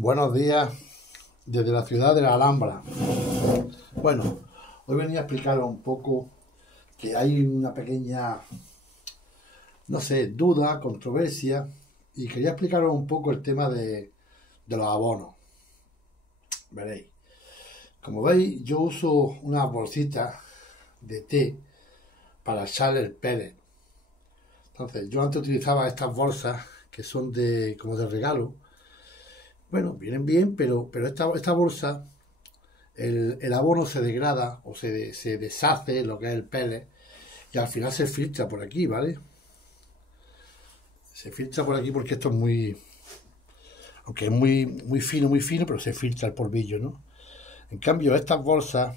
Buenos días desde la ciudad de la Alhambra. Bueno, hoy venía a explicaros un poco que hay una pequeña, no sé, duda, controversia, y quería explicaros un poco el tema de los abonos. Veréis, como veis, yo uso unas bolsitas de té para echar el pellet. Entonces, yo antes utilizaba estas bolsas que son como de regalo. Bueno, vienen bien, pero esta bolsa, el abono se degrada o se deshace, lo que es el pellet, y al final se filtra por aquí, ¿vale? Se filtra por aquí porque esto es aunque es muy fino, pero se filtra el polvillo, ¿no? En cambio, estas bolsas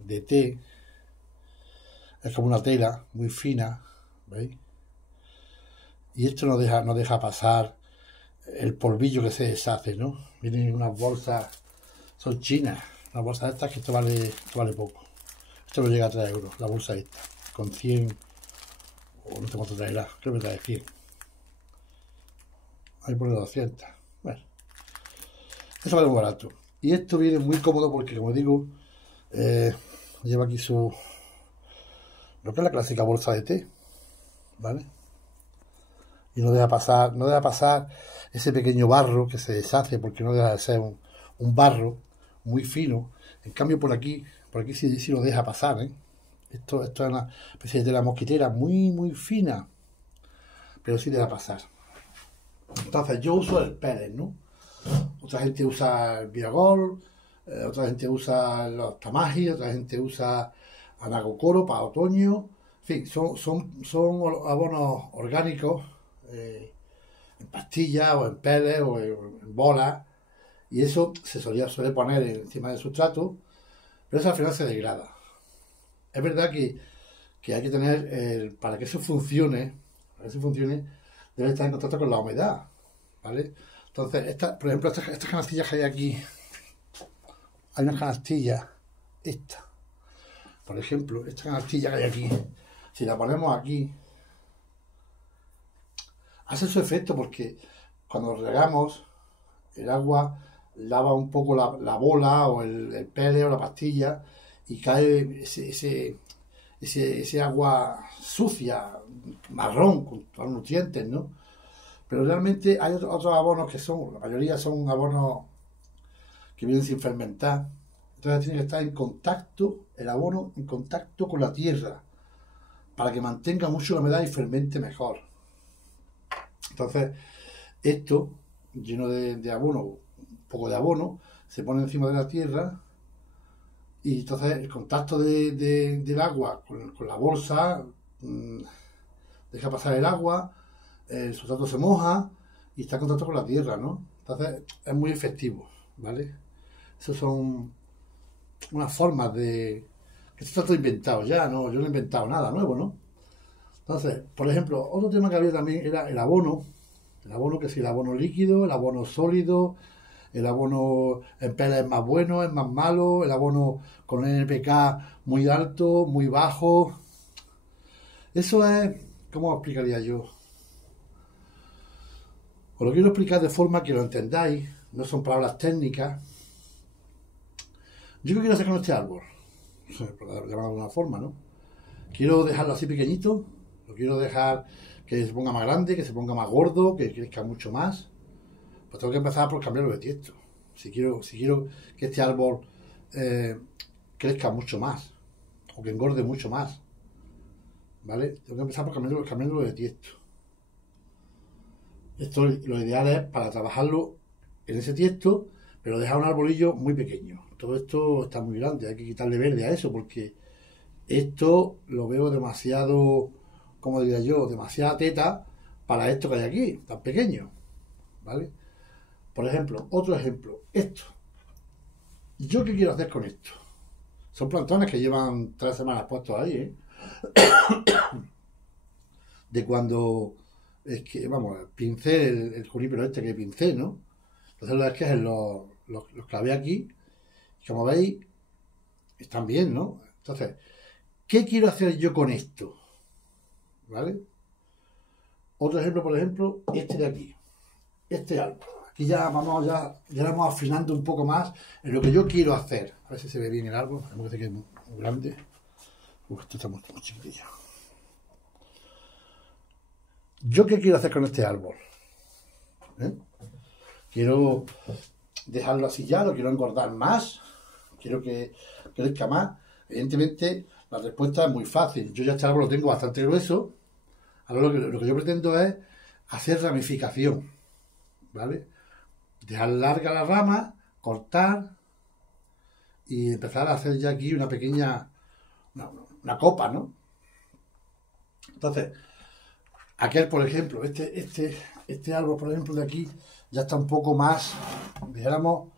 de té es como una tela muy fina, ¿veis? Y esto no deja pasar el polvillo que se deshace, ¿no? Vienen unas bolsas, son chinas, unas bolsas estas que esto vale poco. Esto no llega a 3 euros, la bolsa esta, con 100, o no sé cuánto traerá, creo que trae 100. Ahí pone 200. Bueno, eso vale muy barato. Y esto viene muy cómodo porque, como digo, lleva aquí lo que es la clásica bolsa de té, ¿vale? Y no deja pasar ese pequeño barro que se deshace porque no deja de ser un barro muy fino. En cambio, por aquí sí lo deja pasar, ¿eh? Esto es una especie de tela mosquitera muy fina, pero sí deja pasar. Entonces, yo uso el pellet, ¿no? Otra gente usa el Viragol, otra gente usa los Tamagi, otra gente usa Anagokoro para otoño. En fin, son abonos orgánicos, en pastillas o en peles o en bolas, y eso suele poner encima del sustrato, pero eso al final se degrada. Es verdad que hay que tener, para que eso funcione, debe estar en contacto con la humedad, ¿vale? Entonces, por ejemplo, estas canastillas que hay aquí, hay unas canastillas, por ejemplo, esta canastilla que hay aquí, si la ponemos aquí, hace su efecto porque cuando regamos, el agua lava un poco la bola o el pele o la pastilla y cae ese agua sucia, marrón, con todos los nutrientes, ¿no? Pero realmente hay otros abonos la mayoría son abonos que vienen sin fermentar. Entonces tiene que estar el abono en contacto con la tierra, para que mantenga mucho la humedad y fermente mejor. Entonces, esto, lleno de abono, un poco de abono, se pone encima de la tierra y entonces el contacto del agua con la bolsa deja pasar el agua, el sustrato se moja y está en contacto con la tierra, ¿no? Entonces es muy efectivo, ¿vale? Esas son unas formas de... que esto está todo inventado ya, ¿no? Yo no he inventado nada nuevo, ¿no? Entonces, por ejemplo, otro tema que había también era el abono. El abono, que si el abono líquido, el abono sólido, el abono en pela es más bueno, es más malo, el abono con NPK muy alto, muy bajo. Eso es, ¿cómo explicaría yo? Os lo quiero explicar de forma que lo entendáis, no son palabras técnicas. ¿Yo qué quiero hacer con este árbol? Por llamarlo de alguna forma, ¿no? Quiero dejarlo así pequeñito, lo quiero dejar que se ponga más grande, que se ponga más gordo, que crezca mucho más. Pues tengo que empezar por cambiarlo de tiesto. Si quiero que este árbol crezca mucho más, o que engorde mucho más, ¿vale? Tengo que empezar por cambiarlo de tiesto. Esto lo ideal es para trabajarlo en ese tiesto, pero dejar un arbolillo muy pequeño. Todo esto está muy grande, hay que quitarle verde a eso, porque esto lo veo demasiado, como diría yo, demasiada teta para esto que hay aquí, tan pequeño, ¿vale? Por ejemplo, otro ejemplo, esto. ¿Yo qué quiero hacer con esto? Son plantones que llevan 3 semanas puestos ahí, ¿eh? De cuando, es que, vamos, pincé el junípero este que pincé, ¿no? Entonces los esquejes los clavé aquí, y como veis, están bien, ¿no? Entonces, ¿qué quiero hacer yo con esto? ¿Vale? Otro ejemplo, por ejemplo, este de aquí. Este árbol. Aquí ya vamos afinando un poco más en lo que yo quiero hacer. A ver si se ve bien el árbol. Me parece que es muy grande. Esto está muy chiquitillo. ¿Yo qué quiero hacer con este árbol? Quiero dejarlo así ya, lo quiero engordar más, quiero que crezca más. Evidentemente, la respuesta es muy fácil. Yo ya este árbol lo tengo bastante grueso. Ahora lo que yo pretendo es hacer ramificación, ¿vale? Dejar larga la rama, cortar y empezar a hacer ya aquí una pequeña, una copa, ¿no? Entonces, aquel, por ejemplo, este árbol, por ejemplo, de aquí, ya está un poco más, dijéramos,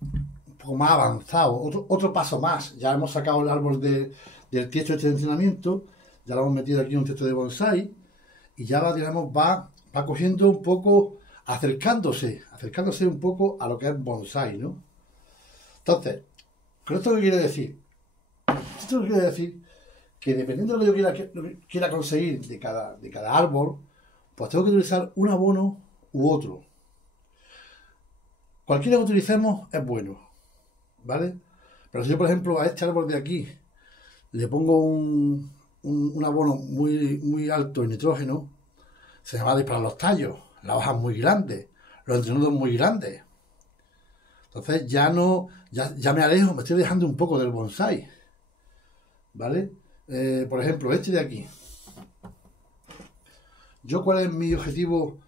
un poco más avanzado, otro paso más. Ya hemos sacado el árbol del tiesto de entrenamiento, ya lo hemos metido aquí en un tiesto de bonsai, y ya va cogiendo un poco, acercándose un poco a lo que es bonsai, ¿no? Entonces, ¿con esto qué quiere decir? Esto quiere decir que dependiendo de lo que yo quiera conseguir de cada árbol, pues tengo que utilizar un abono u otro. Cualquiera que utilicemos es bueno, ¿vale? Pero si yo, por ejemplo, a este árbol de aquí le pongo un abono muy alto en nitrógeno, se me va a disparar los tallos, las hojas muy grandes, los entrenudos muy grandes. Entonces ya me alejo, me estoy dejando un poco del bonsai, ¿vale? Por ejemplo, este de aquí. ¿Cuál es mi objetivo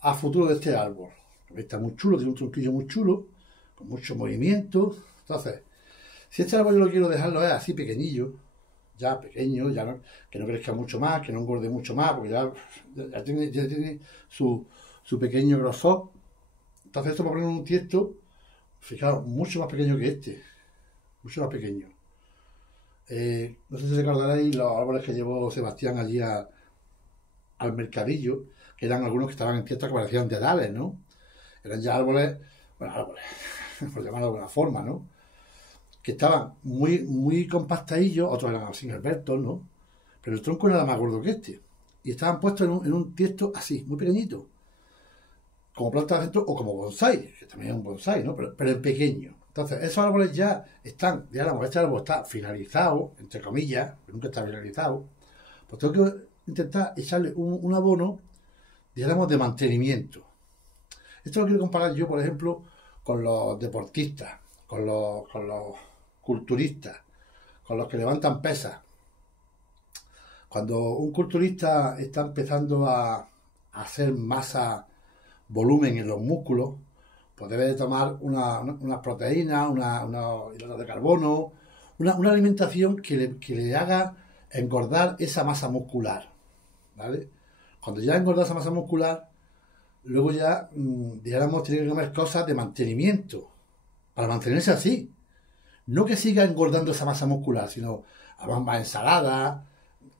a futuro de este árbol? Está muy chulo, tiene un tronquillo muy chulo, con mucho movimiento. Entonces, si este árbol yo lo quiero dejarlo así pequeñillo, ya pequeño, que no crezca mucho más, que no engorde mucho más, porque ya tiene su pequeño grosor. Entonces esto para poner un tiesto, fijaos, mucho más pequeño que este, mucho más pequeño. No sé si recordaréis los árboles que llevó Sebastián allí al mercadillo, que eran algunos que estaban en tiestos que parecían dedales, ¿no? Eran ya árboles, por llamarlo de alguna forma, ¿no? Que estaban muy compactadillos, otros eran sin Albertos, ¿no? Pero el tronco no era más gordo que este. Y estaban puestos en un tiesto así, muy pequeñito. Como planta de centro o como bonsai, que también es un bonsai, ¿no? Pero en pequeño. Entonces, esos árboles ya están, digamos, este árbol está finalizado, entre comillas, pero nunca está finalizado. Pues tengo que intentar echarle un abono, digamos, de mantenimiento. Esto lo quiero comparar yo, por ejemplo, con los deportistas, con los culturistas, con los que levantan pesas. Cuando un culturista está empezando a hacer masa, volumen en los músculos, pues debe de tomar unas proteínas, unos hidratos de carbono, una alimentación que le haga engordar esa masa muscular, ¿vale? Cuando ya engorda esa masa muscular, luego ya, digamos, tiene que comer cosas de mantenimiento, para mantenerse así. No que siga engordando esa masa muscular, sino más ensalada,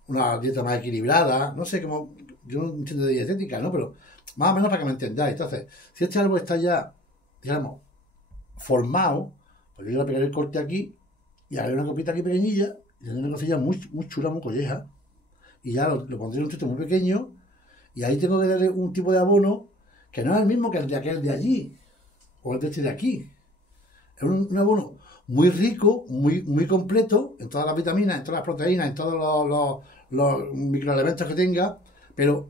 una dieta más equilibrada, no sé cómo, yo no entiendo de dietética, ¿no? Pero más o menos para que me entendáis. Entonces, si este árbol está ya, digamos, formado, pues yo le voy a pegar el corte aquí y haré una copita aquí pequeñilla y una cosilla muy chula, muy colleja. Y ya lo pondré en un texto muy pequeño y ahí tengo que darle un tipo de abono que no es el mismo que el de aquel de allí o el de este de aquí. Es un abono muy rico, muy completo en todas las vitaminas, en todas las proteínas, en todos los microelementos que tenga, pero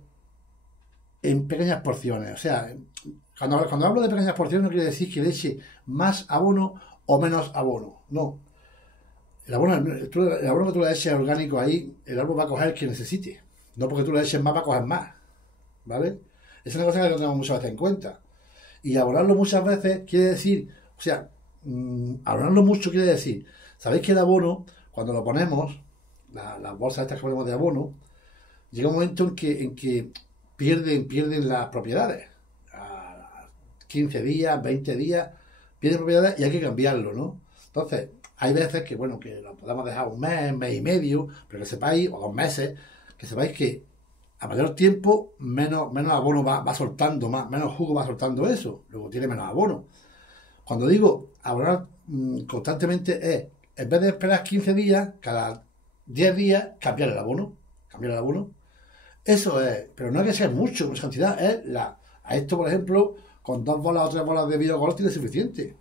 en pequeñas porciones. O sea, cuando hablo de pequeñas porciones no quiere decir que le eche más abono o menos abono. No. El abono que tú le eches orgánico ahí, el árbol va a coger el que necesite. No porque tú le eches más, va a coger más. ¿Vale? Esa es una cosa que no tenemos muchas veces en cuenta. Y abonarlo muchas veces quiere decir, o sea, abonarlo mucho quiere decir, ¿sabéis que el abono, cuando lo ponemos, las bolsas estas que ponemos de abono, llega un momento en que pierden las propiedades? A 15 días, 20 días, pierden propiedades y hay que cambiarlo, ¿no? Entonces, hay veces que, bueno, que lo podemos dejar un mes y medio, pero que sepáis, o 2 meses, que sepáis que a mayor tiempo, menos abono va soltando, menos jugo va soltando eso, luego tiene menos abono. Cuando digo abonar constantemente es, en vez de esperar 15 días, cada 10 días, cambiar el abono. Eso es, pero no hay que ser mucho, mucha cantidad, a esto, por ejemplo, con 2 bolas o 3 bolas de biogol tiene suficiente.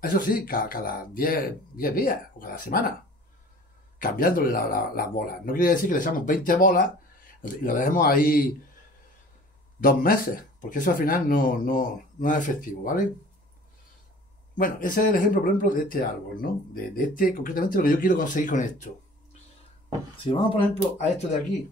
Eso sí, cada 10 días o cada semana, cambiándole las bolas. No quiere decir que le echamos 20 bolas y lo dejemos ahí 2 meses, porque eso al final no es efectivo, ¿vale? Bueno, ese es el ejemplo, por ejemplo, de este árbol, ¿no? De este, concretamente, lo que yo quiero conseguir con esto. Si vamos, por ejemplo, a esto de aquí,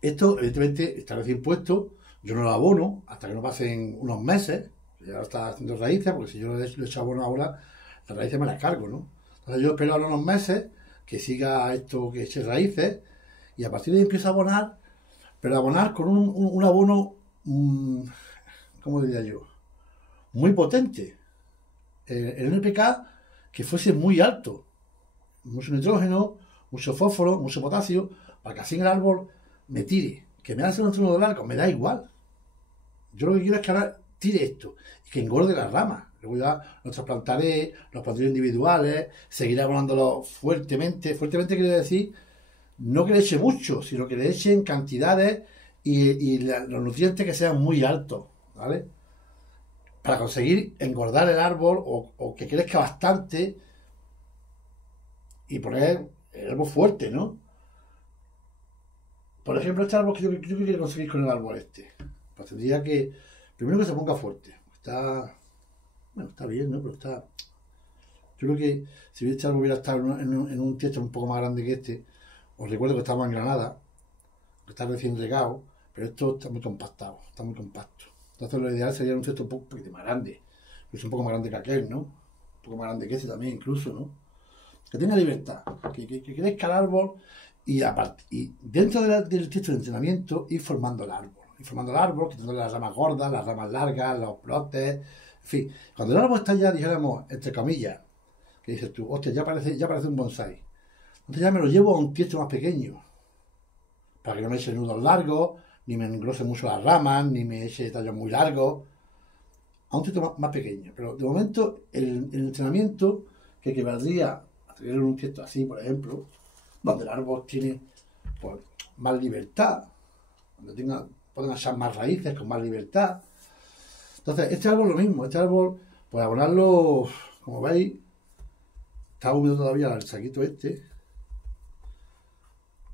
esto, evidentemente, está recién puesto, yo no lo abono hasta que no pasen unos meses, ya está haciendo raíces, porque si yo le echo abono ahora, las raíces me las cargo, ¿no? Entonces yo espero ahora unos meses que siga esto, que eche raíces, y a partir de ahí empiezo a abonar, pero abonar con un abono, ¿cómo diría yo? Muy potente. El NPK que fuese muy alto, mucho nitrógeno, mucho fósforo, mucho potasio, para que así en el árbol me tire. Que me hace un trono largo, me da igual. Yo lo que quiero es que ahora tire esto y que engorde las ramas. Luego ya los trasplantaré, los pondré individuales, seguiré abonándolo fuertemente. Fuertemente quiere decir no que le eche mucho, sino que le eche en cantidades y los nutrientes que sean muy altos, ¿vale? Para conseguir engordar el árbol o que crezca bastante y poner el árbol fuerte, ¿no? Por ejemplo, este árbol que yo quiero conseguir con el árbol este. Pues tendría que, primero que se ponga fuerte. Bueno, está bien, ¿no? Pero está... Yo creo que si este árbol hubiera estado en un tiesto un poco más grande que este, os recuerdo que estamos en Granada, que está recién regado, pero esto está muy compactado, está muy compacto. Entonces lo ideal sería un tiesto un poco más grande, incluso un poco más grande que aquel, ¿no? Un poco más grande que este también, incluso, ¿no? Que tenga libertad, que crezca el árbol y dentro del tiesto de entrenamiento ir formando el árbol. Ir formando el árbol, quitándole las ramas gordas, las ramas largas, los brotes, en fin. Cuando el árbol está ya, dijéramos, entre comillas, que dices tú, hostia, ya parece un bonsai. Entonces ya me lo llevo a un tiesto más pequeño, para que no me eche nudos largos, ni me engrose mucho las ramas, ni me eche tallos muy largos, a un tiesto más pequeño. Pero de momento, el entrenamiento que equivaldría a tener un tiesto así, por ejemplo, donde el árbol tiene pues, más libertad, donde pueden echar más raíces con más libertad. Entonces, este árbol lo mismo, este árbol, pues abonarlo, como veis, está húmedo todavía el saquito este.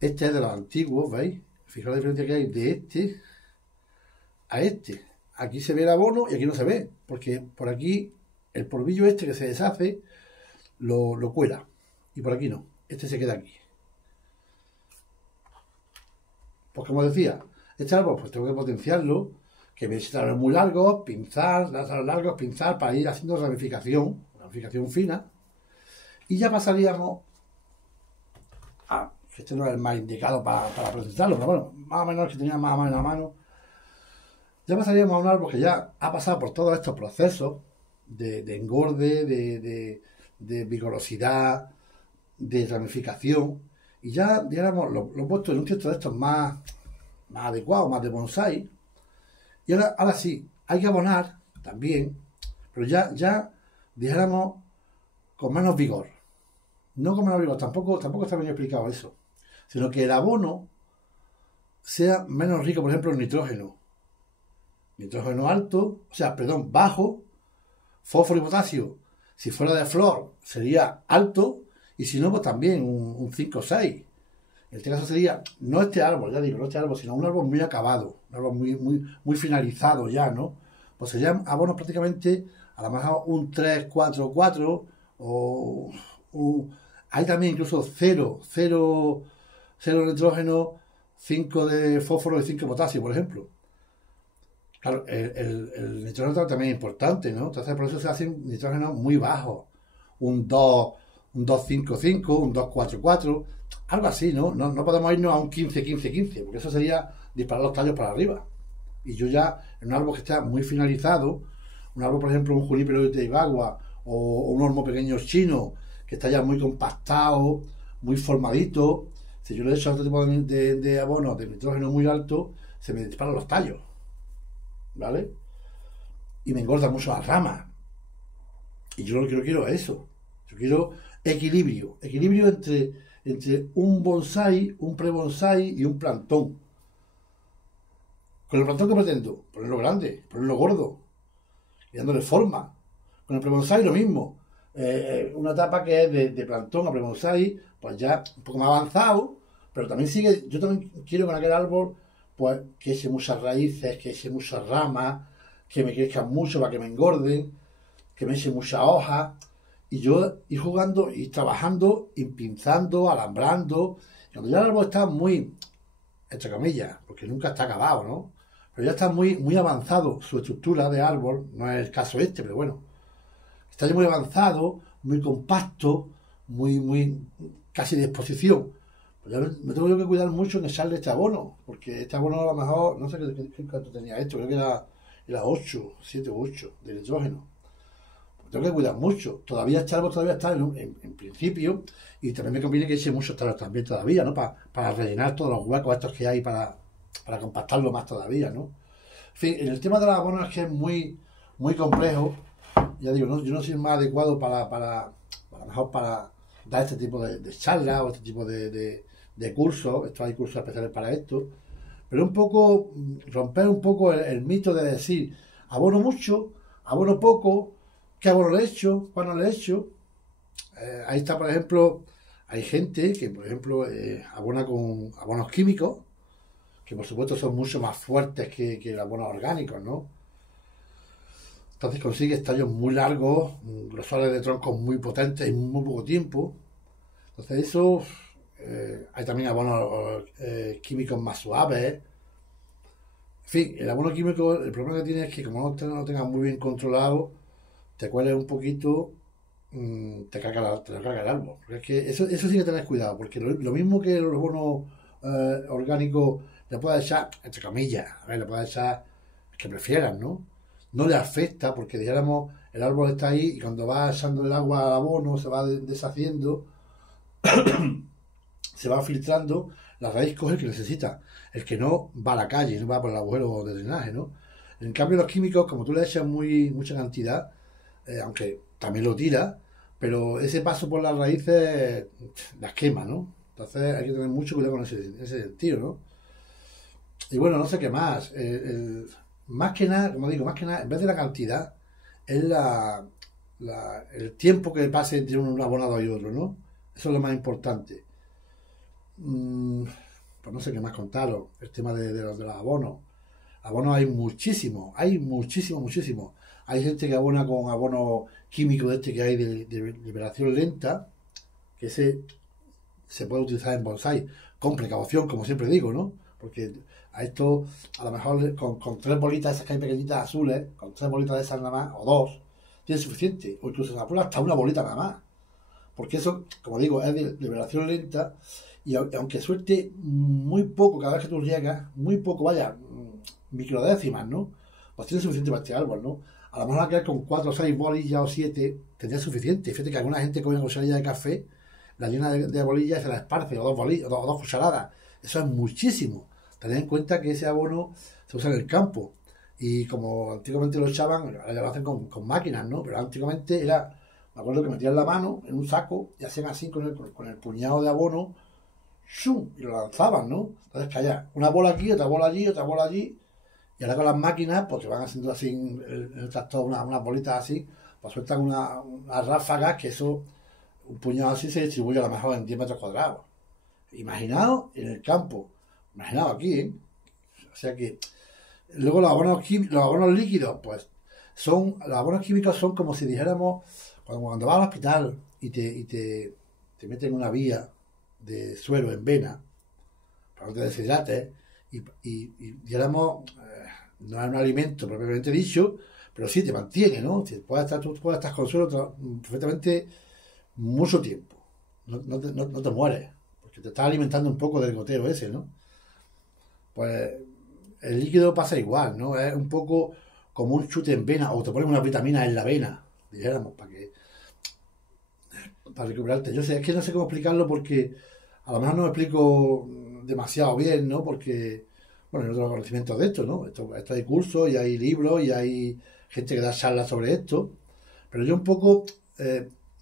Este es de los antiguos, ¿veis? Fijaos la diferencia que hay de este a este. Aquí se ve el abono y aquí no se ve, porque por aquí el polvillo este que se deshace lo cuela y por aquí no. Este se queda aquí. Pues como decía, este árbol pues tengo que potenciarlo, que me eche muy largos, pinzar, largos, pinzar para ir haciendo ramificación fina. Y ya pasaríamos a, este no es el más indicado para presentarlo, pero bueno, más o menos que tenía más o menos a mano. Ya pasaríamos a un árbol que ya ha pasado por todos estos procesos de engorde, de vigorosidad, de ramificación, y ya, digamos, lo he puesto en un tiesto de estos más adecuado, más de bonsai, y ahora sí, hay que abonar también, pero ya dijéramos con menos vigor. No con menos vigor, tampoco está bien explicado eso, sino que el abono sea menos rico, por ejemplo, en nitrógeno. Nitrógeno alto, bajo, fósforo y potasio. Si fuera de flor sería alto, y si no, pues también un 5 o 6. En este caso sería, no este árbol, ya digo, no este árbol, sino un árbol muy acabado, un árbol muy finalizado ya, ¿no? Pues serían abonos prácticamente, a lo mejor un 3, 4, 4, o hay también incluso 0 nitrógeno, 5 de fósforo y 5 de potasio, por ejemplo. Claro, el nitrógeno también es importante, ¿no? Entonces por eso se hacen nitrógenos muy bajos, un 2,5,5, un 2,4,4, algo así, ¿no? No podemos irnos a un 15,15,15, porque eso sería disparar los tallos para arriba. Y yo ya, en un árbol que está muy finalizado, un árbol, por ejemplo, un junípero de Teibagua o un olmo pequeño chino, que está ya muy compactado, muy formadito, si yo le echo otro tipo de abono de nitrógeno muy alto, se me disparan los tallos, ¿vale? Y me engorda mucho las ramas. Y yo lo que quiero es eso. Yo quiero equilibrio entre un bonsai, un pre-bonsai y un plantón. Con el plantón que pretendo, ponerlo grande, ponerlo gordo, y dándole forma. Con el pre-bonsai lo mismo. Una etapa que es de plantón a pre-bonsai, pues ya un poco más avanzado, pero también sigue, yo también quiero con aquel árbol, pues que eche muchas raíces, que eche muchas ramas, que me crezcan mucho para que me engorden, que me eche muchas hojas, y yo ir jugando, ir trabajando, ir pinzando, alambrando. Y cuando ya el árbol está muy, entre comillas, porque nunca está acabado, ¿no? Pero ya está muy, muy avanzado su estructura de árbol, no es el caso este, pero bueno, está ya muy avanzado, muy compacto, muy, muy, casi de exposición. Pues ya me tengo yo que cuidar mucho en echarle este abono, porque este abono a lo mejor, no sé cuánto tenía esto, creo que era 8 7 o 8 de nitrógeno. Pues tengo que cuidar mucho. Todavía este árbol todavía está en principio, y también me conviene que eche mucho también todavía, ¿no? Para rellenar todos los huecos estos que hay para compactarlo más todavía, ¿no? En fin, en el tema de los abonos es que es muy, muy complejo. Ya digo, yo no soy más adecuado para mejor para dar este tipo de charlas o este tipo de cursos. Hay cursos especiales para esto. Pero un poco, romper un poco el mito de decir, abono mucho, abono poco, qué abono le he hecho, cuándo le he hecho. Ahí está, por ejemplo, hay gente que, por ejemplo, abona con abonos químicos, que por supuesto son mucho más fuertes que los abonos orgánicos, ¿no? Entonces consigue tallos muy largos, grosores de troncos muy potentes en muy poco tiempo. Entonces eso, hay también abonos químicos más suaves. En fin, el abono químico, el problema que tiene es que como no lo tengas muy bien controlado, te cueles un poquito, te lo carga el árbol. Porque es que eso sí que tenés cuidado, porque lo mismo que los abonos orgánicos le puedes echar, entre comillas, a ver, le puedes echar que prefieras, ¿no? No le afecta porque dijéramos el árbol está ahí y cuando va echando el agua al abono se va deshaciendo, se va filtrando, la raíz coge el que necesita, el que no va a la calle, no va por el agujero de drenaje, ¿no? En cambio los químicos, como tú le echas mucha cantidad, aunque también lo tira, pero ese paso por las raíces las quema, ¿no? Entonces hay que tener mucho cuidado con ese sentido, ¿no? Y bueno, no sé qué más. Más que nada, como digo, más que nada, en vez de la cantidad, es el tiempo que pase entre un abonado y otro, ¿no? Eso es lo más importante. Mm, pues no sé qué más contaros. El tema de los abonos. Abonos hay muchísimo, muchísimo. Hay gente que abona con abono químico de este que hay de liberación lenta, que se puede utilizar en bonsai, con precaución, como siempre digo, ¿no? Porque a esto, a lo mejor con tres bolitas esas que hay pequeñitas azules, con tres bolitas de esas nada más, o dos, tiene suficiente, o incluso se apura hasta una bolita nada más. Porque eso, como digo, es de liberación lenta, y aunque suelte muy poco cada vez que tú llegas, muy poco, vaya, microdécimas, ¿no? Pues tiene suficiente para este árbol, ¿no? A lo mejor que con 4 o 6 bolillas o 7 tendría suficiente. Fíjate que alguna gente con una cucharilla de café la llena de bolillas y se la esparce, o dos bolillas, o dos cucharadas. Eso es muchísimo. Tened en cuenta que ese abono se usa en el campo. Y como antiguamente lo echaban, ahora ya lo hacen con máquinas, ¿no? Pero antiguamente me acuerdo que metían la mano en un saco y hacían así con el puñado de abono, ¡shum! Y lo lanzaban, ¿no? Entonces caía una bola aquí, otra bola allí, otra bola allí. Y ahora con las máquinas, pues que van haciendo así en el tractor unas bolitas así, pues sueltan unas ráfagas que eso, un puñado así se distribuye a lo mejor en 10 metros cuadrados. Imaginaos en el campo, imaginaos aquí, ¿eh? O sea que, luego los abonos líquidos, pues, los abonos químicos son como si dijéramos, cuando vas al hospital te meten una vía de suero en vena, para que no te deshidrates, dijéramos, no es un alimento propiamente dicho, pero sí te mantiene, ¿no? Tú puedes estar con suero perfectamente mucho tiempo. No te mueres, porque te estás alimentando un poco del goteo ese, ¿no? Pues el líquido pasa igual, ¿no? Es un poco como un chute en vena, o te ponen una vitamina en la vena, dijéramos, para recuperarte. Yo sé, es que no sé cómo explicarlo porque a lo mejor no me explico demasiado bien, ¿no? Porque, bueno, no tengo conocimiento de esto, ¿no? Esto hay cursos y hay libros y hay gente que da charlas sobre esto, pero yo un poco,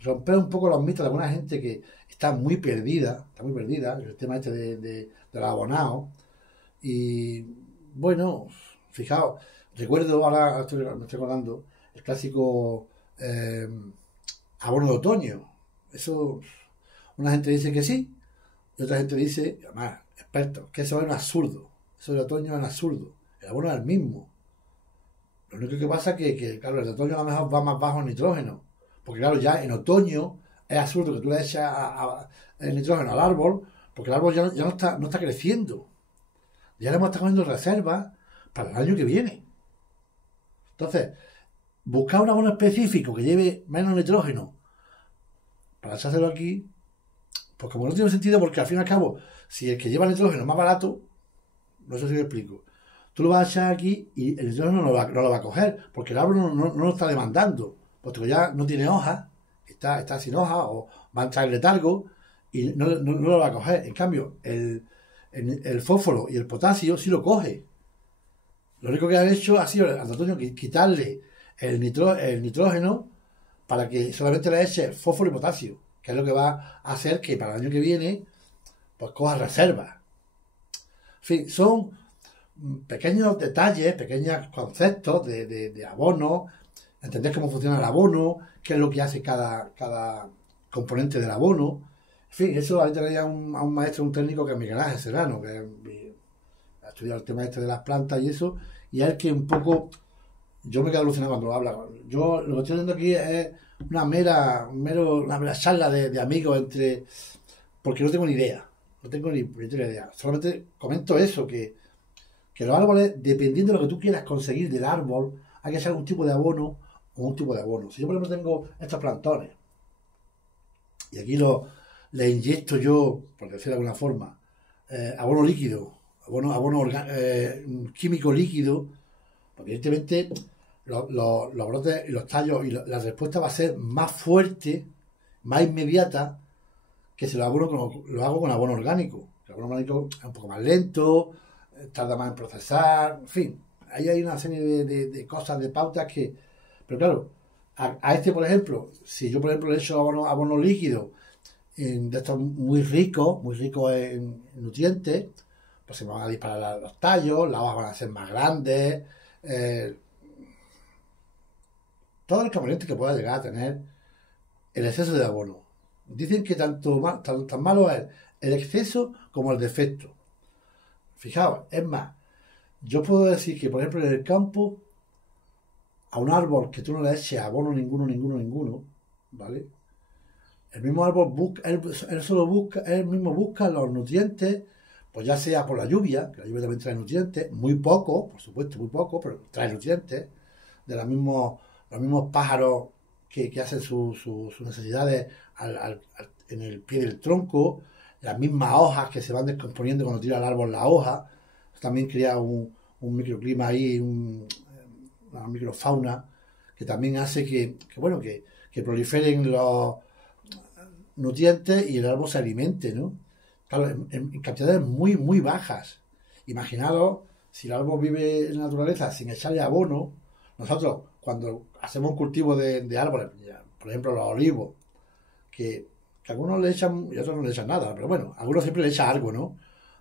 romper un poco los mitos de alguna gente que está muy perdida, el tema este de los abonados, y bueno, Fijaos, recuerdo ahora, me estoy acordando, el clásico abono de otoño. Eso, una gente dice que sí, y otra gente dice, además, expertos, que eso es un absurdo. Eso del otoño es un absurdo. El abono es el mismo. Lo único que pasa es claro, el de otoño a lo mejor va más bajo en nitrógeno. Porque claro, ya en otoño es absurdo que tú le eches el nitrógeno al árbol, porque el árbol ya no está creciendo. Ya le hemos estado poniendo reservas para el año que viene. Entonces, buscar un abono específico que lleve menos nitrógeno para echárselo aquí, pues como no tiene sentido, porque al fin y al cabo, si el que lleva nitrógeno es más barato, no sé si me explico, tú lo vas a echar aquí y el nitrógeno no lo va a coger, porque el árbol no lo está demandando, puesto que ya no tiene hojas, está sin hojas, o va a entrar en letargo, y no lo va a coger. En cambio, el fósforo y el potasio sí lo coge. Lo único que han hecho ha sido al otoño quitarle el nitrógeno para que solamente le eche fósforo y potasio, que es lo que va a hacer que para el año que viene pues coja reservas. En fin, son pequeños detalles, pequeños conceptos de abono, entender cómo funciona el abono, qué es lo que hace cada componente del abono. En fin, eso ahí tenéis a un maestro, un técnico que es Miguel Ángel Serrano, que ha estudiado el tema de las plantas y eso, y es el que un poco, yo me quedo alucinado cuando habla. Yo lo que estoy haciendo aquí es una mera charla de amigos porque no tengo ni idea, no tengo ni idea, solamente comento eso, que los árboles, dependiendo de lo que tú quieras conseguir del árbol, hay que hacer un tipo de abono o un tipo de abono. Si yo por ejemplo tengo estos plantones y aquí le inyecto yo, por decirlo de alguna forma, abono líquido, químico líquido, pues evidentemente los brotes y los tallos y la respuesta va a ser más fuerte, más inmediata, que si lo hago con abono orgánico. El abono orgánico es un poco más lento, tarda más en procesar, en fin. Ahí hay una serie de cosas, de pautas que... Pero claro, a este, por ejemplo, si yo, por ejemplo, le echo abono líquido de estos muy ricos en nutrientes, pues se me van a disparar los tallos, las hojas van a ser más grandes, todo el componente que pueda llegar a tener el exceso de abono. Dicen que tan malo es el exceso como el defecto. Fijaos, es más, yo puedo decir que, por ejemplo, en el campo, a un árbol que tú no le eches abono ninguno, ¿vale? El mismo árbol él mismo busca los nutrientes, pues ya sea por la lluvia, que la lluvia también trae nutrientes, muy poco, por supuesto, muy poco, pero trae nutrientes, de los mismos pájaros que hacen sus necesidades en el pie del tronco, las mismas hojas que se van descomponiendo cuando tira el árbol la hoja, también crea un microclima ahí, una microfauna, que también hace que proliferen los nutrientes y el árbol se alimente, ¿no? Claro, en cantidades muy, muy bajas. Imaginaos, si el árbol vive en la naturaleza sin echarle abono, nosotros cuando hacemos un cultivo de árboles, por ejemplo los olivos, que algunos le echan y otros no le echan nada, pero bueno, algunos siempre le echan algo, ¿no?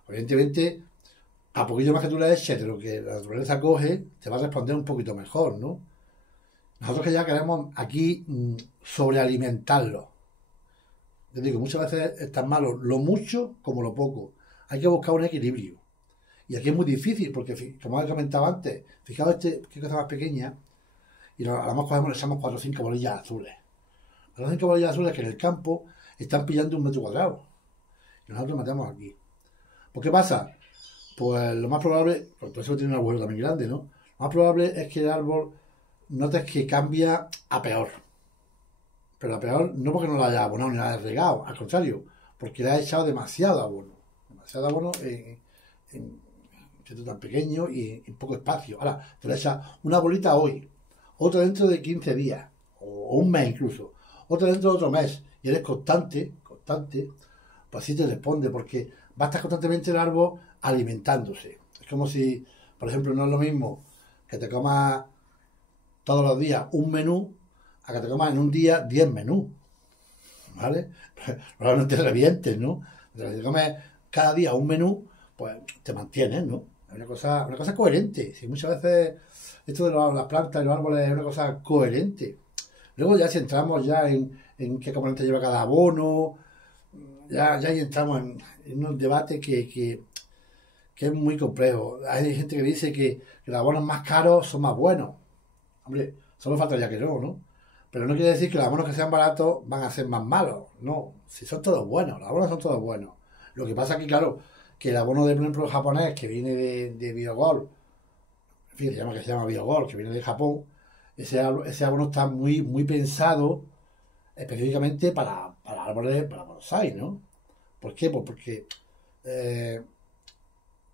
Evidentemente, a poquillo más que tú le eches de lo que la naturaleza coge, te va a responder un poquito mejor, ¿no? Nosotros que ya queremos aquí sobrealimentarlo. Yo digo, muchas veces es tan malo lo mucho como lo poco. Hay que buscar un equilibrio. Y aquí es muy difícil, porque como he comentado antes, fijaos qué cosa más pequeña, y a lo mejor le echamos 4 o 5 bolillas azules. 4 o 5 bolillas azules que en el campo están pillando 1 metro cuadrado. Y nosotros metemos aquí. ¿Por qué pasa? Pues lo más probable, por eso tiene un agujero también grande, ¿no? Lo más probable es que el árbol notes que cambia a peor. Pero a peor no porque no lo haya abonado ni lo haya regado, al contrario, porque le ha echado demasiado abono. Demasiado abono en un sitio tan pequeño y en poco espacio. Ahora, te le echas una bolita hoy, otra dentro de 15 días, o un mes incluso, otra dentro de otro mes, y eres constante, pues sí te responde, porque va a estar constantemente el árbol alimentándose. Es como si, por ejemplo, no es lo mismo que te comas todos los días un menú a que te comas en un día 10 menús, ¿vale? Probablemente te revientes, ¿no? Pero si te comes cada día un menú, pues te mantienes, ¿no? Es una cosa coherente. Si muchas veces esto de las plantas y los árboles es una cosa coherente. Luego ya si entramos ya en qué componente lleva cada abono, ya ahí entramos en un debate que es muy complejo. Hay gente que dice que los abonos más caros son más buenos. Hombre, solo faltaría que no, ¿no? Pero no quiere decir que los abonos que sean baratos van a ser más malos. No, si son todos buenos, los abonos son todos buenos. Lo que pasa es que, claro, que el abono de, por ejemplo, japonés, que viene de Biogol, en fin, que se llama Biogol, que viene de Japón, ese abono está muy pensado específicamente para árboles, para bonsai, ¿no? ¿Por qué? Pues porque eh,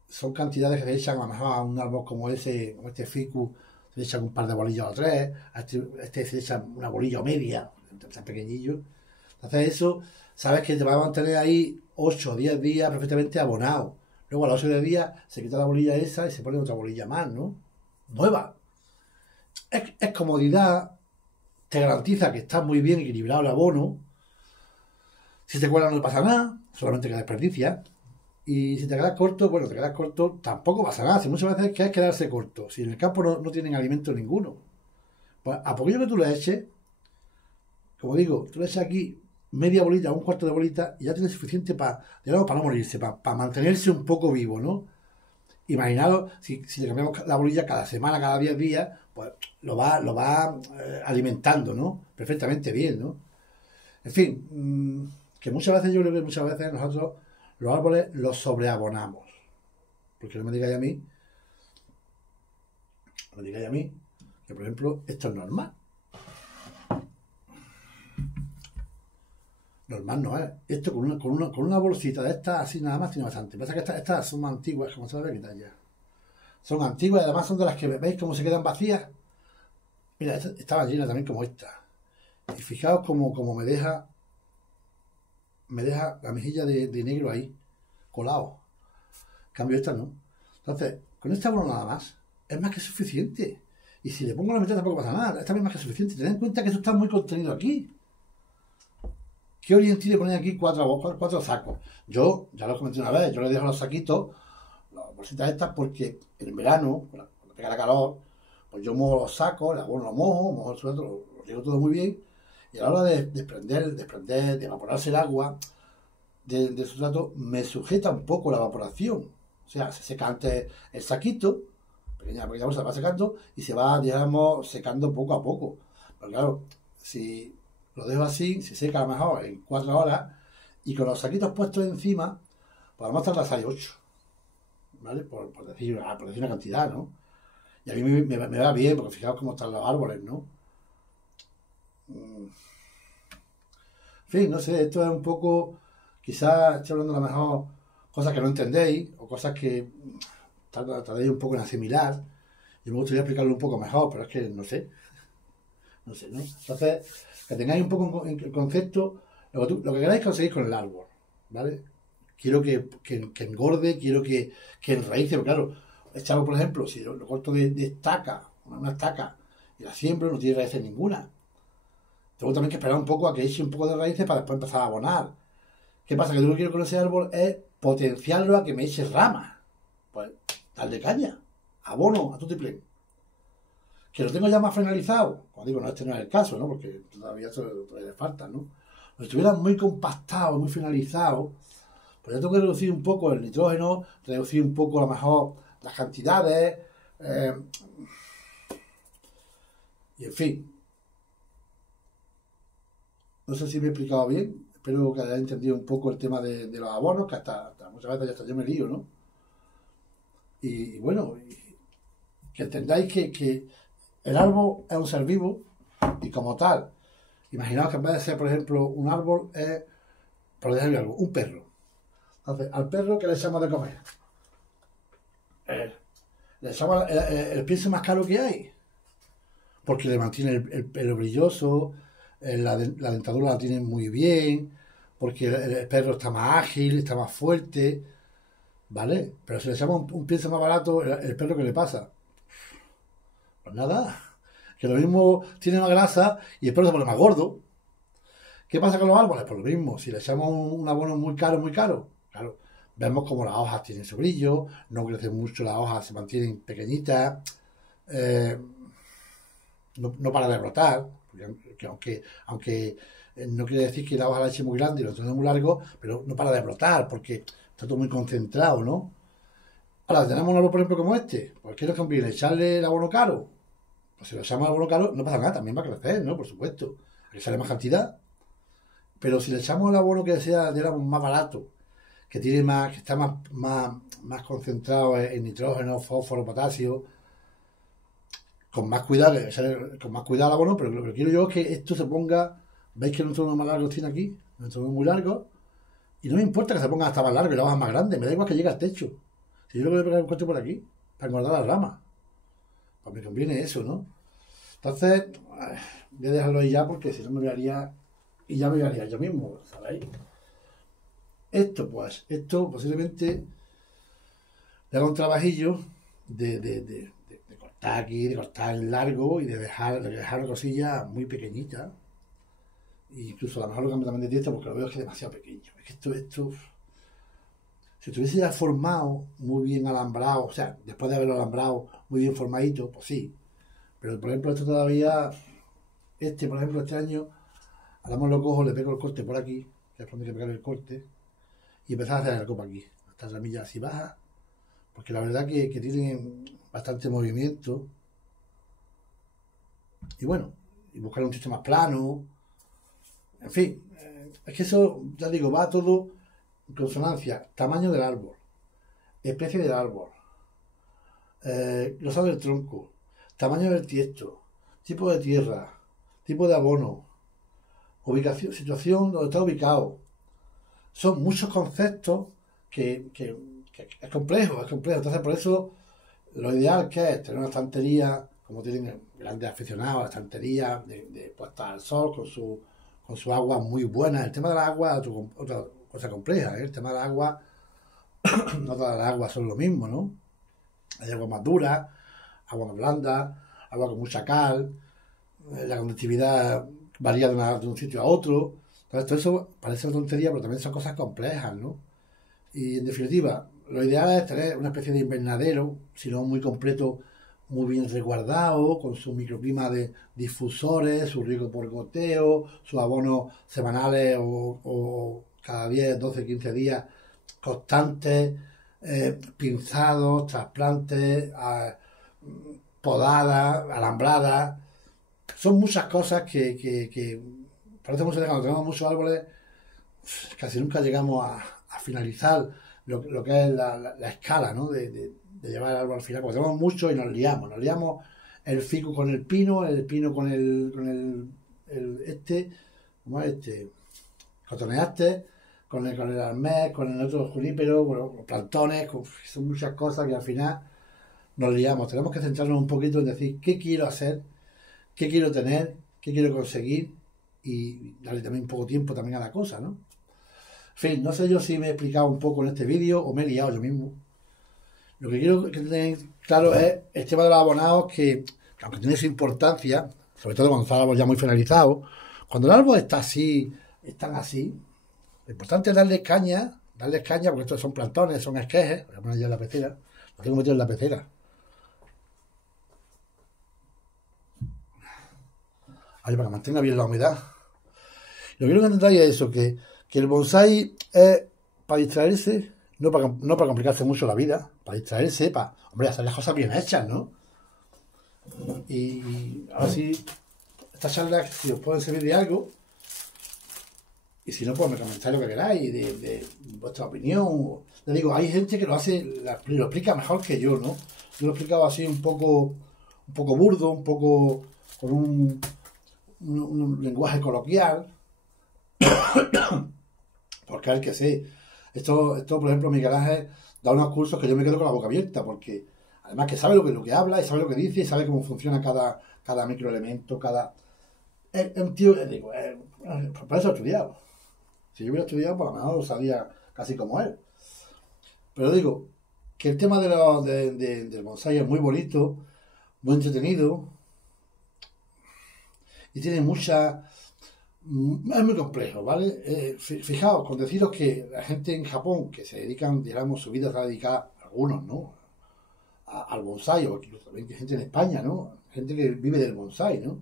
son cantidades que se echan a lo mejor a un árbol como ese, como este ficus, se le echan un par de bolillas o tres, a este se le echan una bolilla o media, tan pequeñillo. Entonces eso, sabes que te va a mantener ahí 8 o 10 días perfectamente abonado. Luego a los 8 o 10 días se quita la bolilla esa y se pone otra bolilla más, ¿no? Nueva. Es comodidad, te garantiza que está muy bien equilibrado el abono. Si te cuela no pasa nada, solamente que desperdicia. Y si te quedas corto, bueno, te quedas corto, tampoco pasa nada. Si muchas veces que quedarse corto. Si en el campo no tienen alimento ninguno. Pues a poquillo que tú le eches, como digo, tú le echas aquí media bolita, un cuarto de bolita, y ya tienes suficiente digamos, para no morirse, para mantenerse un poco vivo, ¿no? Imaginaros, si le cambiamos la bolilla cada semana, cada 10 días, pues lo va alimentando, ¿no? Perfectamente bien, ¿no? En fin, que muchas veces, yo creo que muchas veces nosotros los árboles los sobreabonamos. Porque no me digáis a mí, que por ejemplo, esto es normal. Normal no es. Esto con una bolsita de estas así nada más tiene bastante. Pasa que estas son más antiguas, como se las voy a quitar ya. Son antiguas y además son de las que veis cómo se quedan vacías. Mira, esta estaba llena también como esta. Y fijaos cómo me deja la mejilla de negro ahí, colado. En cambio esta no. Entonces, con esta abono nada más, es más que suficiente. Y si le pongo la mitad tampoco pasa nada. Esta es más que suficiente. Tened en cuenta que esto está muy contenido aquí. ¿Qué origen tiene poner aquí cuatro sacos? Yo, ya lo comenté una vez, yo le dejo los saquitos, las bolsitas estas, porque en verano, cuando pega la calor, pues yo mojo los sacos, el abono lo mojo el suelo, lo riego todo muy bien, y a la hora de desprender, de evaporarse el agua del sustrato, me sujeta un poco la evaporación. O sea, se seca antes el saquito, pequeña bolsa va secando, y se va, digamos, secando poco a poco. Pero claro, si lo dejo así, se seca a lo mejor en 4 horas, y con los saquitos puestos encima, podemos tardar 6 8, ¿vale? Por decir una cantidad, ¿no? Y a mí me va bien, porque fijaos cómo están los árboles, ¿no? En fin, no sé, esto es un poco, quizás estoy hablando a lo mejor cosas que no entendéis, o cosas que tardáis un poco en asimilar, y me gustaría explicarlo un poco mejor, pero es que no sé, ¿no? Entonces, que tengáis un poco el concepto, lo que queráis conseguir con el árbol, ¿vale? Quiero que engorde, quiero que enraíce, porque claro, este árbol, por ejemplo, si lo corto de estaca, una estaca, y la siembro, no tiene raíces ninguna. Tengo también que esperar un poco a que eche un poco de raíces para después empezar a abonar. ¿Qué pasa? Que yo lo que quiero con ese árbol es potenciarlo a que me eche ramas. Pues, darle caña, abono, a tutiplén. Que lo tengo ya más finalizado. Como digo, no, este no es el caso, ¿no? Porque todavía le falta, ¿no? Si estuviera muy compactado, muy finalizado, pues ya tengo que reducir un poco el nitrógeno, reducir un poco a lo mejor las cantidades, y en fin. No sé si me he explicado bien. Espero que hayáis entendido un poco el tema de los abonos, que hasta muchas veces ya hasta yo me lío, ¿no? Y bueno, que entendáis que el árbol es un ser vivo y como tal, imaginaos que en vez de ser, por ejemplo, un árbol es, por decirlo algo, un perro. Entonces, al perro, ¿qué le echamos de comer? Le echamos el pienso más caro que hay, porque le mantiene el pelo brilloso, la dentadura la tiene muy bien, porque el perro está más ágil, está más fuerte, ¿vale? Pero si le echamos un pienso más barato, el perro, ¿qué le pasa? Pues nada, que lo mismo tiene más grasa y el perro se pone más gordo. ¿Qué pasa con los árboles? Pues lo mismo, si le echamos un abono muy caro, claro, vemos como las hojas tienen su brillo, no crecen mucho las hojas, se mantienen pequeñitas, eh, no para de brotar, porque aunque no quiere decir que la hoja la eche muy grande y lo tenga muy largo, pero no para de brotar, porque está todo muy concentrado, ¿no? Ahora, tenemos un árbol, por ejemplo, como este, pues ¿qué nos conviene? ¿Echarle el abono caro? Pues si lo echamos al abono caro, no pasa nada, también va a crecer, ¿no? Por supuesto, le sale más cantidad, pero si le echamos el abono que sea de árbol más barato, que tiene más, que está más concentrado en nitrógeno, fósforo, potasio, con más cuidado, con más cuidado el abono, pero lo que quiero yo es que esto se ponga, veis que nuestro más largo tiene aquí, nuestro es muy largo, y no me importa que se ponga hasta más largo y la hoja más grande, me da igual que llegue al techo. Si yo lo voy a pegar un corte por aquí, para engordar las ramas, pues me conviene eso, ¿no? Entonces, voy a dejarlo ahí ya porque si no me haría, y ya me haría yo mismo, ¿sabéis? Esto posiblemente le haga un trabajillo de cortar aquí, de cortar en largo y de dejar una cosilla muy pequeñita. E incluso a lo mejor lo cambio también de tiesto porque lo veo que es demasiado pequeño. Es que esto, si estuviese ya formado, muy bien alambrado, o sea, después de haberlo alambrado muy bien formadito, pues sí. Pero por ejemplo, esto todavía, por ejemplo, este año, ahora más lo cojo, le pego el corte por aquí, que es donde hay que pegar el corte, y empezar a hacer la copa aquí. Estas ramillas así bajas, porque la verdad que tienen bastante movimiento. Y bueno, y buscar un techo más plano, en fin, es que eso, ya digo, va todo en consonancia. Tamaño del árbol, especie del árbol, grosor del tronco, tamaño del tiesto, tipo de tierra, tipo de abono, ubicación, situación donde está ubicado. Son muchos conceptos que es complejo, es complejo. Entonces, por eso, lo ideal que es tener una estantería, como tienen grandes aficionados, estantería de puesta al sol, con su agua muy buena. El tema del agua es otra cosa compleja, ¿eh? El tema del agua, no todas las aguas son lo mismo, ¿no? Hay agua más dura, agua más blanda, agua con mucha cal, la conductividad varía de un sitio a otro. Entonces, todo eso parece una tontería, pero también son cosas complejas, ¿no? Y en definitiva, lo ideal es tener una especie de invernadero, si no muy completo, muy bien resguardado, con su microclima de difusores, su riego por goteo, sus abonos semanales o cada 10, 12, 15 días constantes, pinzados, trasplantes, podadas, alambradas. Son muchas cosas que parece mucho que cuando tenemos muchos árboles casi nunca llegamos a finalizar lo que es la escala, ¿no? De llevar el árbol al final, porque tenemos mucho y nos liamos el fico con el pino con ¿cómo es este? Cotoneaste, con el almés, con el otro junípero, bueno, los plantones, son muchas cosas que al final nos liamos. Tenemos que centrarnos un poquito en decir qué quiero hacer, qué quiero tener, qué quiero conseguir y darle también poco tiempo también a la cosa, ¿no? En fin, no sé yo si me he explicado un poco en este vídeo o me he liado yo mismo. Lo que quiero que tengáis claro es el tema de los abonados que aunque tiene su importancia, sobre todo cuando está el árbol ya muy finalizado, cuando el árbol está así, están así, lo importante es darles caña, porque estos son plantones, son esquejes, voy a poner ya en la pecera, lo tengo metido en la pecera. Ahí para que mantenga bien la humedad. Lo que quiero que entendáis es eso, que el bonsai es para distraerse, no para complicarse mucho la vida, para distraerse, hombre, hacer las cosas bien hechas, ¿no? Y ahora sí, estas charlas, si os pueden servir de algo, y si no, pues me comentáis lo que queráis, de vuestra opinión. Les digo, hay gente que lo hace, lo explica mejor que yo, ¿no? Yo lo he explicado así un poco burdo, un poco con un lenguaje coloquial, porque es que sé. Esto, por ejemplo, Miguel Ángel da unos cursos que yo me quedo con la boca abierta, porque además que sabe lo que habla, y sabe lo que dice, y sabe cómo funciona cada microelemento, Es un tío, digo, por eso he estudiado. Si yo hubiera estudiado, por lo menos lo sabía casi como él. Pero digo, que el tema del bonsai es muy bonito, muy entretenido, y tiene Es muy complejo, ¿vale? Fijaos, con deciros que la gente en Japón que se dedican, digamos, su vida está dedicada, algunos, ¿no? Al bonsai, o incluso también gente en España, ¿no? Gente que vive del bonsai, ¿no?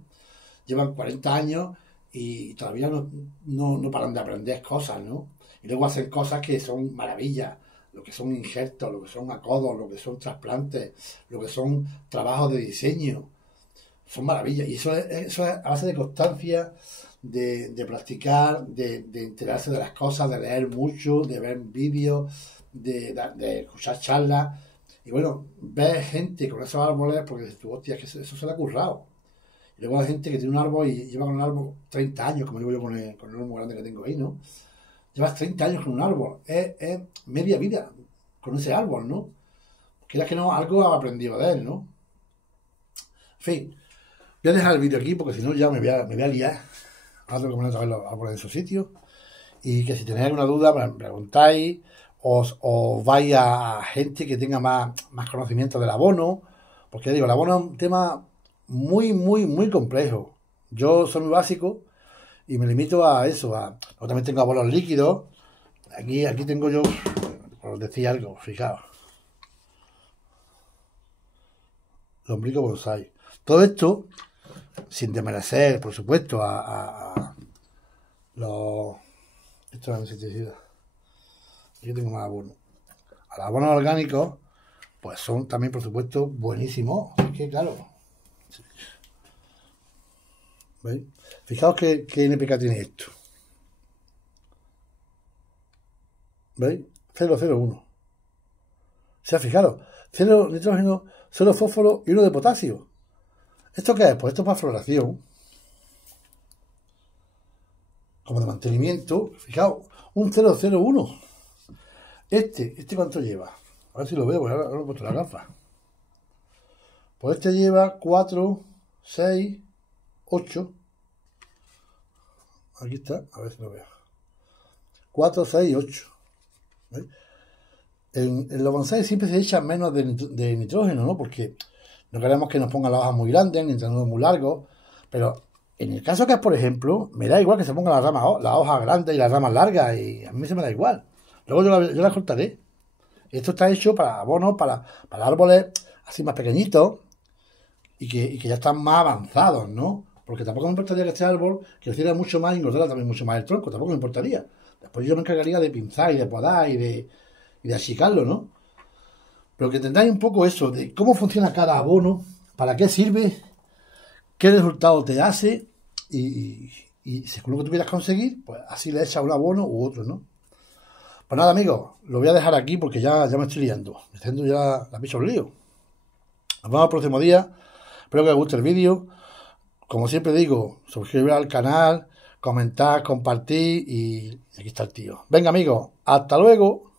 Llevan 40 años y todavía no paran de aprender cosas, ¿no? Y luego hacen cosas que son maravillas, lo que son injertos, lo que son acodos, lo que son trasplantes, lo que son trabajos de diseño, son maravillas. Y eso es a base de constancia, de practicar, de enterarse de las cosas, de leer mucho, de ver vídeos, de escuchar charlas. Y bueno, ves gente con esos árboles porque dices tú, hostia, es que eso se le ha currado. Y luego hay gente que tiene un árbol y lleva con el árbol 30 años, como digo yo con el árbol grande que tengo ahí, ¿no? Llevas 30 años con un árbol. Es media vida con ese árbol, ¿no? Quieras que no, algo has aprendido de él, ¿no? En fin, voy a dejar el vídeo aquí porque si no ya me voy a liar. Ahora tengo que poner otra vez los árboles en su sitio. Y que si tenéis alguna duda, me preguntáis. O vais a gente que tenga más conocimiento del abono. Porque ya digo, el abono es un tema muy, muy, muy complejo. Yo soy muy básico y me limito a eso. Yo también tengo abonos líquidos. Aquí tengo yo, por decir algo, fijaos. Lombrico bonsai. Todo esto, sin desmerecer, por supuesto, a los... Esto es la insecticida. Aquí tengo más abono. A los abonos orgánicos, pues son también, por supuesto, buenísimos. Es que, claro, ¿veis? Fijaos qué NPK tiene esto. ¿Veis? 0,01. O sea, fijaros, 0 nitrógeno, 0 fósforo y 1 de potasio. ¿Esto qué es? Pues esto es para floración. Como de mantenimiento. Fijaos, un 0,01. ¿Este cuánto lleva? A ver si lo veo, porque ahora he puesto la gafa. Pues este lleva 4, 6, 8. Aquí está, a ver si lo veo. 4, 6, 8. ¿Veis? En los bonsai siempre se echa menos de nitrógeno, ¿no? Porque no queremos que nos pongan las hojas muy grandes, ni entrenudos muy largos. Pero en el caso que es, por ejemplo, me da igual que se pongan las hojas grandes y las ramas largas, y a mí se me da igual. Luego yo las cortaré. Esto está hecho para abonos, para árboles así más pequeñitos y que ya están más avanzados, ¿no? Porque tampoco me importaría que este árbol creciera mucho más y engordara también mucho más el tronco, tampoco me importaría. Después yo me encargaría de pinzar y de podar y de achicarlo, ¿no? Pero que entendáis un poco eso, de cómo funciona cada abono, para qué sirve, qué resultado te hace y según lo que tú quieras conseguir, pues así le echas un abono u otro, ¿no? Pues nada, amigos, lo voy a dejar aquí porque ya me estoy liando. Me estoy haciendo ya la picha un lío. Nos vemos el próximo día. Espero que os guste el vídeo. Como siempre digo, suscribir al canal, comentar, compartir y aquí está el tío. Venga, amigos, hasta luego.